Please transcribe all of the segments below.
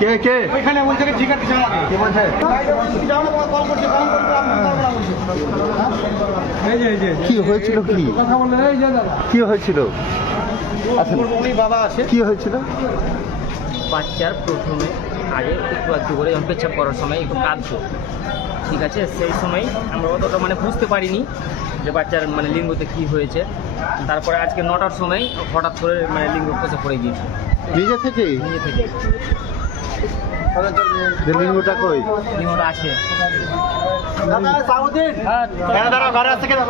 কে কে? ওইখানে বলছে কি জিজ্ঞাসা কে বলছে? কল করছে কল করছে কি হয়েছিল কি? কথা বললে এই যে দাদা। কি হয়েছিল? আচ্ছা বাবা আছে। কি হয়েছিল? বাচ্চার প্রথমে আগে একটু একটু করে যখন পেচ্ছাপ করার সময় একটু কাঁদতো। ঠিক আছে? সেই সময় আমরা অতটা মানে বুঝতে পারিনি। যে বাচ্চার মানে লিঙ্গতে কি হয়েছে। তারপরে আজকে নটার সময় হঠাৎ করে মানে লিঙ্গ খসে পড়ে গিয়েছে। নিজে থেকে নিজে থেকে লিঙ্গটা কই? লিঙ্গটা আছে। হ্যাঁ কেন দাঁড়াও ঘরে আসছে কেন?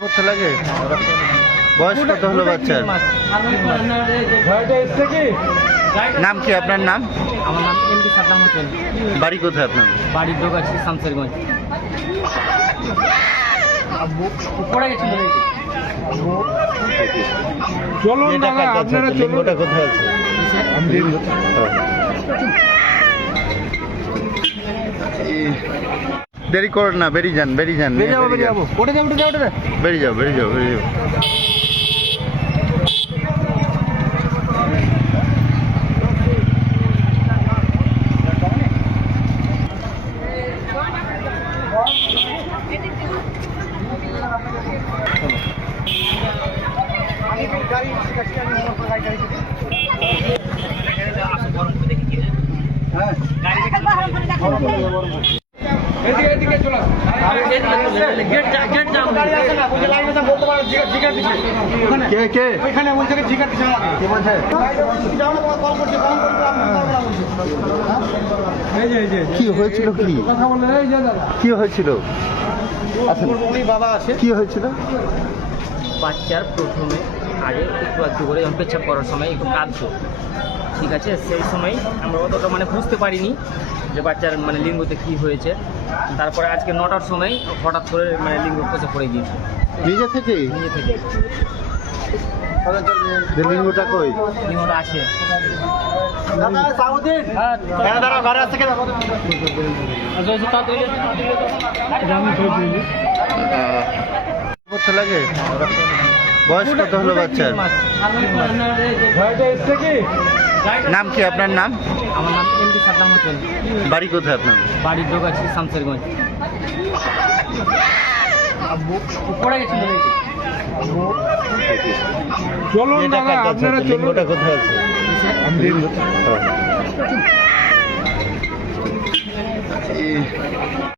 করতে লাগে? বয়স কত হলো বাচ্চার? নাম কি আপনার নাম? আমার নাম এম ডি সাদ্দাম হোসেন। বাড়ি কোথায় আপনার? বাড়ির লোক আছে শামসেরগঞ্জ। পড়ে গেছিল চলুন এটা দাদা কার কাছে আপনারা লিঙ্গটা কোথায় আছে? লিঙ্গ-। এই, দেরি করুন না বেরিয়ে যান বেরিয়ে যান বেরিয়ে যাব বেরিয়ে যাব। ওটা যাব যাব। বেরিয়ে যাও বেরিয়ে যাও বেরিয়ে যাও। কে কে ওইখানে বলছে কি জিজ্ঞাসা আমাকে বলছে কল করছে কল কি হয়েছিল কি কি হয়েছিল কি হয়েছিল? বাচ্চার প্রথমে আগে একটু একটু করে যখন পেচ্ছাপ করার সময় একটু কাঁদতো। ঠিক আছে? সেই সময় আমরা অতটা মানে বুঝতে পারিনি যে বাচ্চার মানে লিঙ্গতে কি হয়েছে। তারপরে আজকে নটার সময় হঠাৎ করে মানে লিঙ্গ খসে পড়ে গিয়েছে। নিজে থেকে নিজে থেকে লিঙ্গটা কই? লিঙ্গটা আছে। হ্যাঁ দাঁড়াও লাগে? বয়স কত হলো বাচ্চার? নাম কি আপনার নাম? আমার নাম এম ডি সাদ্দাম হোসেন। বাড়ি কোথায় আপনার? বাড়ির লোক আছে শামসেরগঞ্জ। পড়ে গেছিল চলুন এটা দাদা আপনারা লিঙ্গটা কোথায় আছে? লিঙ্গ-। এই,